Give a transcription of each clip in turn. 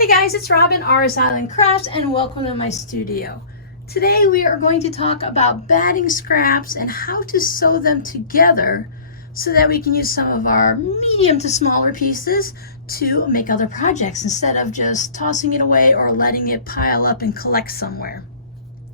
Hey guys, it's Robin, RS Island Crafts, and welcome to my studio. Today we are going to talk about batting scraps and how to sew them together so that we can use some of our medium to smaller pieces to make other projects instead of just tossing it away or letting it pile up and collect somewhere.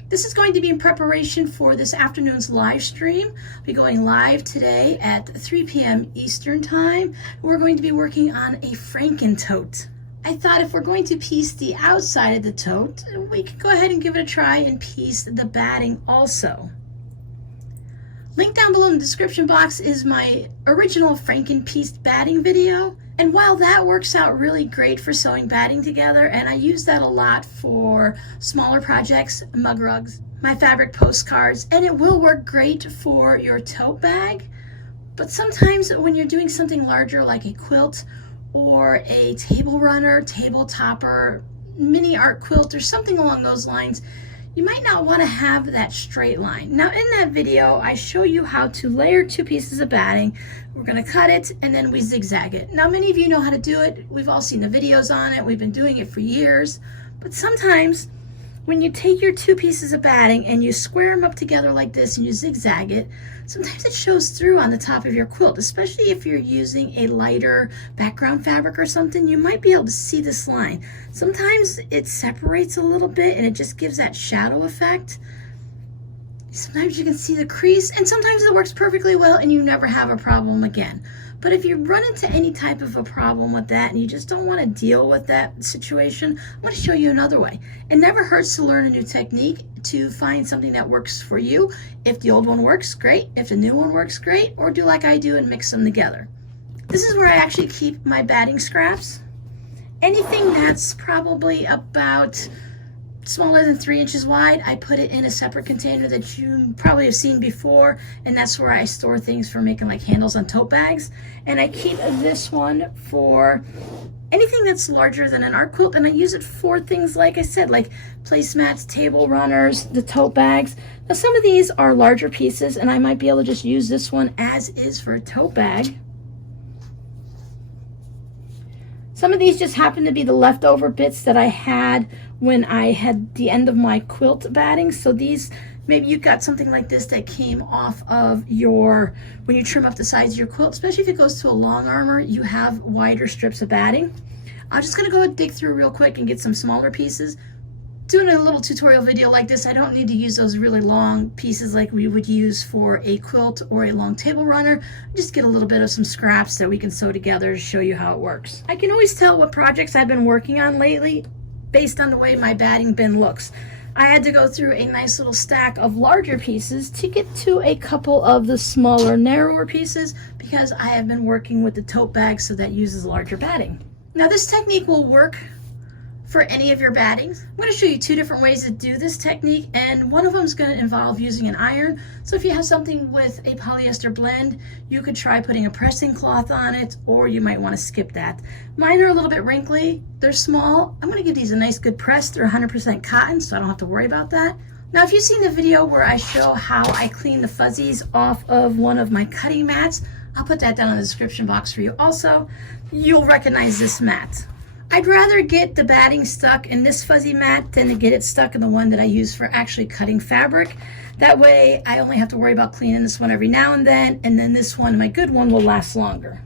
This is going to be in preparation for this afternoon's live stream. I'll be going live today at 3 p.m. Eastern Time. We're going to be working on a Franken tote. I thought if we're going to piece the outside of the tote, we could go ahead and give it a try and piece the batting also. Link down below in the description box is my original Franken pieced batting video. And while that works out really great for sewing batting together, and I use that a lot for smaller projects, mug rugs, my fabric postcards, and it will work great for your tote bag. But sometimes when you're doing something larger like a quilt or a table runner, table topper, mini art quilt, or something along those lines, you might not want to have that straight line. Now in that video, I show you how to layer two pieces of batting. We're going to cut it and then we zigzag it. Now many of you know how to do it. We've all seen the videos on it. We've been doing it for years. But sometimes when you take your two pieces of batting and you square them up together like this and you zigzag it, sometimes it shows through on the top of your quilt, especially if you're using a lighter background fabric or something. You might be able to see this line. Sometimes it separates a little bit and it just gives that shadow effect. Sometimes you can see the crease, and sometimes it works perfectly well and you never have a problem again. But if you run into any type of a problem with that and you just don't want to deal with that situation, I'm going to show you another way. It never hurts to learn a new technique to find something that works for you. If the old one works, great. If the new one works, great. Or do like I do and mix them together. This is where I actually keep my batting scraps. Anything that's probably about smaller than 3 inches wide, I put it in a separate container that you probably have seen before, and that's where I store things for making like handles on tote bags. And I keep this one for anything that's larger than an art quilt, and I use it for things like I said, like placemats, table runners, the tote bags. Now some of these are larger pieces and I might be able to just use this one as is for a tote bag. Some of these just happen to be the leftover bits that I had when I had the end of my quilt batting. So these, maybe you got something like this that came off of your, when you trim up the sides of your quilt, especially if it goes to a long armor, you have wider strips of batting. I'm just gonna go and dig through real quick and get some smaller pieces. Doing a little tutorial video like this, I don't need to use those really long pieces like we would use for a quilt or a long table runner. Just get a little bit of some scraps that we can sew together to show you how it works. I can always tell what projects I've been working on lately based on the way my batting bin looks. I had to go through a nice little stack of larger pieces to get to a couple of the smaller, narrower pieces because I have been working with the tote bag, so that uses larger batting. Now this technique will work for any of your battings. I'm going to show you two different ways to do this technique, and one of them is going to involve using an iron. So if you have something with a polyester blend, you could try putting a pressing cloth on it, or you might want to skip that. Mine are a little bit wrinkly, they're small. I'm going to give these a nice good press. They're 100% cotton, so I don't have to worry about that. Now if you've seen the video where I show how I clean the fuzzies off of one of my cutting mats, I'll put that down in the description box for you also. You'll recognize this mat. I'd rather get the batting stuck in this fuzzy mat than to get it stuck in the one that I use for actually cutting fabric. That way I only have to worry about cleaning this one every now and then this one, my good one, will last longer.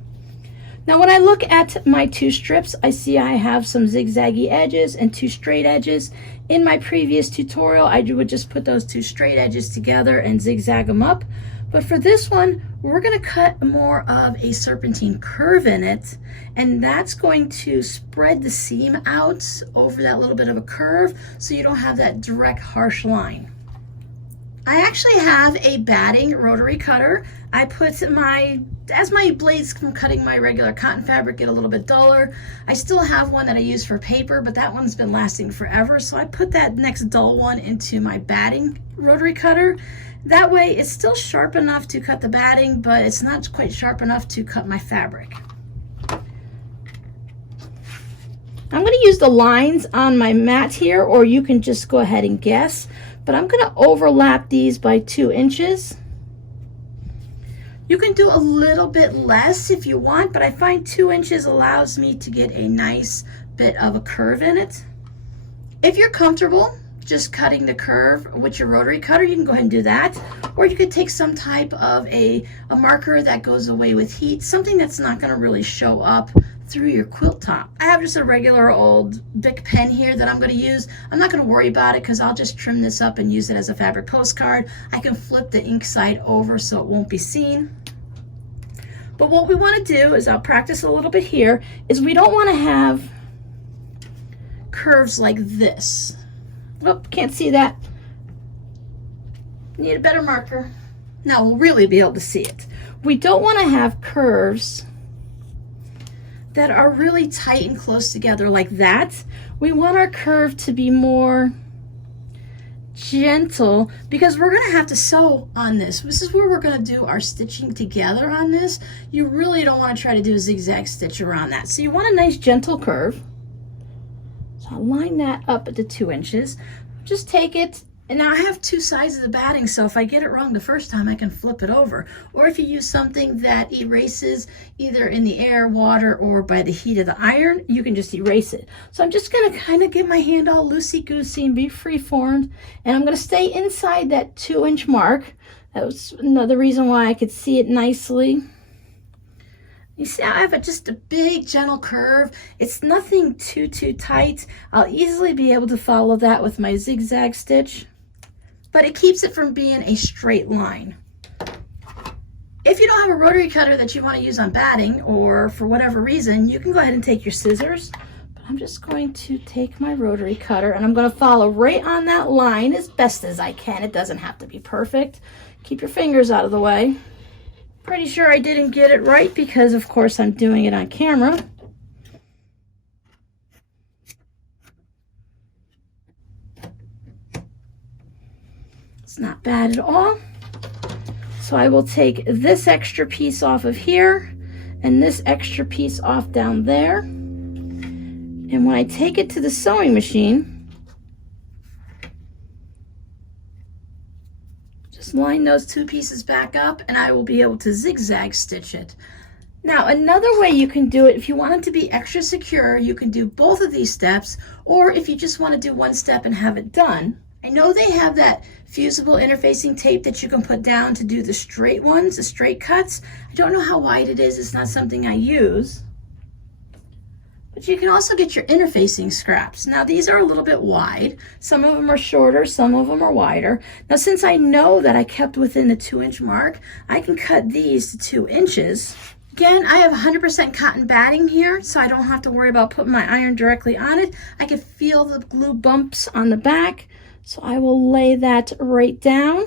Now when I look at my two strips, I see I have some zigzaggy edges and two straight edges. In my previous tutorial, I would just put those two straight edges together and zigzag them up. But for this one, we're going to cut more of a serpentine curve in it, and that's going to spread the seam out over that little bit of a curve so you don't have that direct harsh line. I actually have a batting rotary cutter. I put as my blades from cutting my regular cotton fabric get a little bit duller, I still have one that I use for paper, but that one's been lasting forever. So I put that next dull one into my batting rotary cutter. That way it's still sharp enough to cut the batting, but it's not quite sharp enough to cut my fabric. I'm going to use the lines on my mat here, or you can just go ahead and guess, but I'm going to overlap these by 2 inches. You can do a little bit less if you want, but I find 2 inches allows me to get a nice bit of a curve in it. If you're comfortable just cutting the curve with your rotary cutter, you can go ahead and do that. Or you could take some type of a marker that goes away with heat, something that's not going to really show up through your quilt top. I have just a regular old Bic pen here that I'm going to use. I'm not going to worry about it because I'll just trim this up and use it as a fabric postcard. I can flip the ink side over so it won't be seen. But what we want to do is, I'll practice a little bit here, is we don't want to have curves like this. Oh, can't see that. Need a better marker. Now we'll really be able to see it. We don't want to have curves that are really tight and close together like that. We want our curve to be more gentle because we're going to have to sew on this. This is where we're going to do our stitching together on this. You really don't want to try to do a zigzag stitch around that. So you want a nice gentle curve. So I'll line that up at the 2 inches. Just take it, and now I have 2 sides of the batting, so if I get it wrong the first time, I can flip it over. Or if you use something that erases either in the air, water, or by the heat of the iron, you can just erase it. So I'm just going to kind of get my hand all loosey-goosey and be free-formed, and I'm going to stay inside that 2-inch mark. That was another reason why I could see it nicely. You see, I have just a big, gentle curve. It's nothing too tight. I'll easily be able to follow that with my zigzag stitch, but it keeps it from being a straight line. If you don't have a rotary cutter that you want to use on batting, or for whatever reason, you can go ahead and take your scissors. But I'm just going to take my rotary cutter, and I'm going to follow right on that line as best as I can. It doesn't have to be perfect. Keep your fingers out of the way. Pretty sure I didn't get it right because, of course, I'm doing it on camera. It's not bad at all. So I will take this extra piece off of here and this extra piece off down there. And when I take it to the sewing machine, just line those 2 pieces back up and I will be able to zigzag stitch it. Now, another way you can do it, if you want it to be extra secure, you can do both of these steps, or if you just want to do one step and have it done. I know they have that fusible interfacing tape that you can put down to do the straight ones, the straight cuts. I don't know how wide it is. It's not something I use. But you can also get your interfacing scraps. Now these are a little bit wide. Some of them are shorter, some of them are wider. Now since I know that I kept within the 2-inch mark, I can cut these to 2 inches. Again, I have 100% cotton batting here, so I don't have to worry about putting my iron directly on it. I can feel the glue bumps on the back, so I will lay that right down.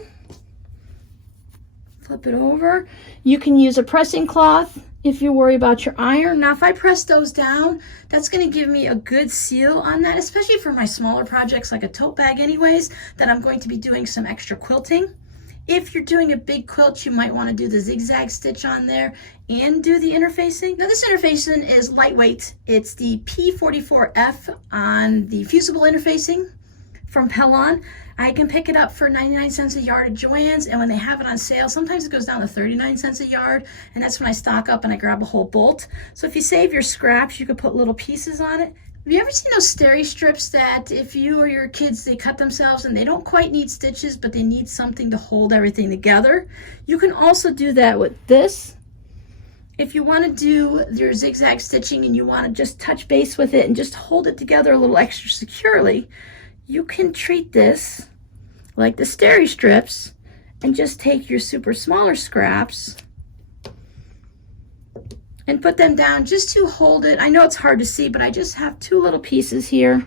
Flip it over. You can use a pressing cloth if you worry about your iron. Now, if I press those down, that's going to give me a good seal on that, especially for my smaller projects like a tote bag anyways, that I'm going to be doing some extra quilting. If you're doing a big quilt, you might want to do the zigzag stitch on there and do the interfacing. Now this interfacing is lightweight. It's the P44F on the fusible interfacing from Pellon. I can pick it up for 99 cents a yard at Joann's, and when they have it on sale, sometimes it goes down to 39 cents a yard, and that's when I stock up and I grab a whole bolt. So if you save your scraps, you could put little pieces on it. Have you ever seen those steri strips that if you or your kids, they cut themselves and they don't quite need stitches, but they need something to hold everything together? You can also do that with this. If you want to do your zigzag stitching and you want to just touch base with it and just hold it together a little extra securely, you can treat this like the steri strips and just take your super smaller scraps and put them down just to hold it. I know it's hard to see, but I just have 2 little pieces here.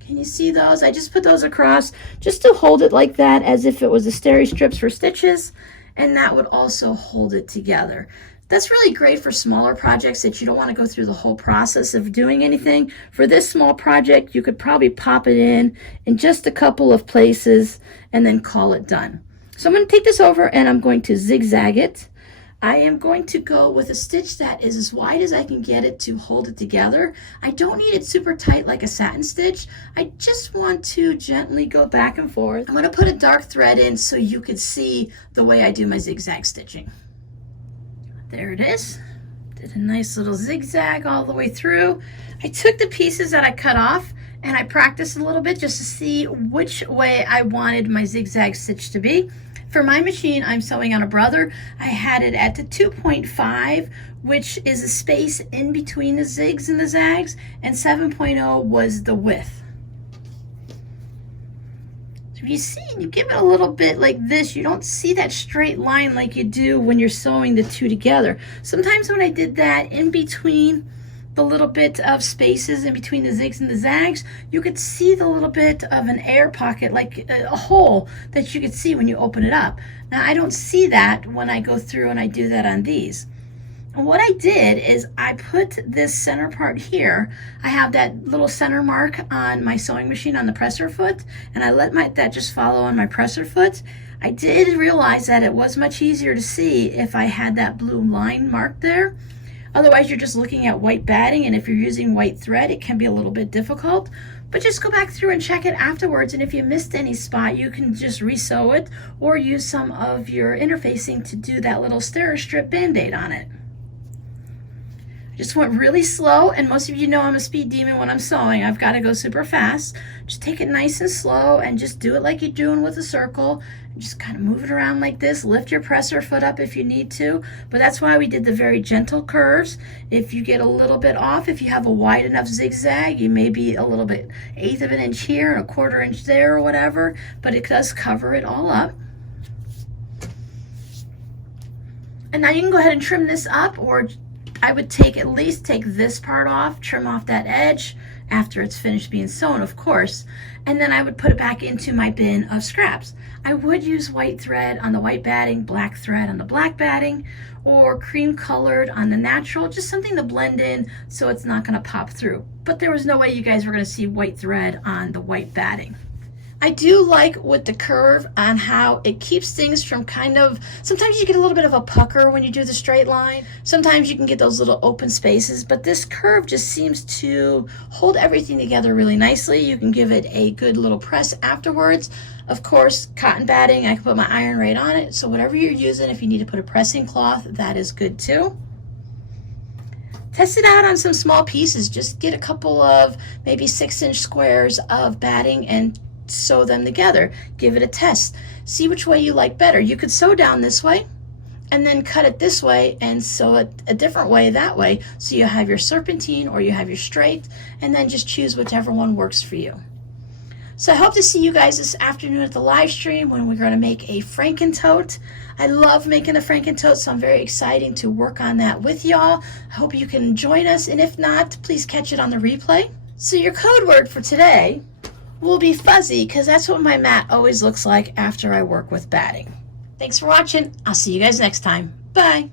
Can you see those? I just put those across just to hold it like that, as if it was the steri strips for stitches, and that would also hold it together. That's really great for smaller projects that you don't want to go through the whole process of doing anything. For this small project, you could probably pop it in just a couple of places and then call it done. So I'm going to take this over and I'm going to zigzag it. I am going to go with a stitch that is as wide as I can get it to hold it together. I don't need it super tight like a satin stitch. I just want to gently go back and forth. I'm going to put a dark thread in so you could see the way I do my zigzag stitching. There it is. Did a nice little zigzag all the way through. I took the pieces that I cut off and I practiced a little bit just to see which way I wanted my zigzag stitch to be. For my machine, I'm sewing on a Brother. I had it at the 2.5, which is a space in between the zigs and the zags, and 7.0 was the width. So if you see, you give it a little bit like this, you don't see that straight line like you do when you're sewing the two together. Sometimes when I did that in between the little bit of spaces in between the zigs and the zags, you could see the little bit of an air pocket, like a hole that you could see when you open it up. Now I don't see that when I go through and I do that on these. And what I did is I put this center part here. I have that little center mark on my sewing machine on the presser foot, and I let that just follow on my presser foot. I did realize that it was much easier to see if I had that blue line marked there. Otherwise, you're just looking at white batting, and if you're using white thread, it can be a little bit difficult. But just go back through and check it afterwards, and if you missed any spot, you can just re-sew it or use some of your interfacing to do that little stir strip band-aid on it. I just went really slow, and most of you know I'm a speed demon when I'm sewing. I've got to go super fast. Just take it nice and slow and just do it like you're doing with a circle. Just kind of move it around like this. Lift your presser foot up if you need to, but that's why we did the very gentle curves. If you get a little bit off, if you have a wide enough zigzag, you may be a little bit 1/8 of an inch here and 1/4 inch there or whatever, but it does cover it all up. And now you can go ahead and trim this up, or I would at least take this part off, trim off that edge after it's finished being sewn, of course, and then I would put it back into my bin of scraps. I would use white thread on the white batting, black thread on the black batting, or cream colored on the natural, just something to blend in so it's not going to pop through. But there was no way you guys were going to see white thread on the white batting. I do like with the curve on how it keeps things from sometimes you get a little bit of a pucker when you do the straight line. Sometimes you can get those little open spaces, but this curve just seems to hold everything together really nicely. You can give it a good little press afterwards. Of course, cotton batting, I can put my iron right on it. So whatever you're using, if you need to put a pressing cloth, that is good too. Test it out on some small pieces. Just get a couple of maybe 6-inch squares of batting and sew them together. Give it a test. See which way you like better. You could sew down this way and then cut it this way and sew it a different way that way, so you have your serpentine or you have your straight, and then just choose whichever one works for you. So I hope to see you guys this afternoon at the live stream when we're going to make a Frankentote. I love making the Frankentote, so I'm very excited to work on that with y'all. I hope you can join us, and if not, please catch it on the replay. So your code word for today will be fuzzy, because that's what my mat always looks like after I work with batting. Thanks for watching. I'll see you guys next time. Bye.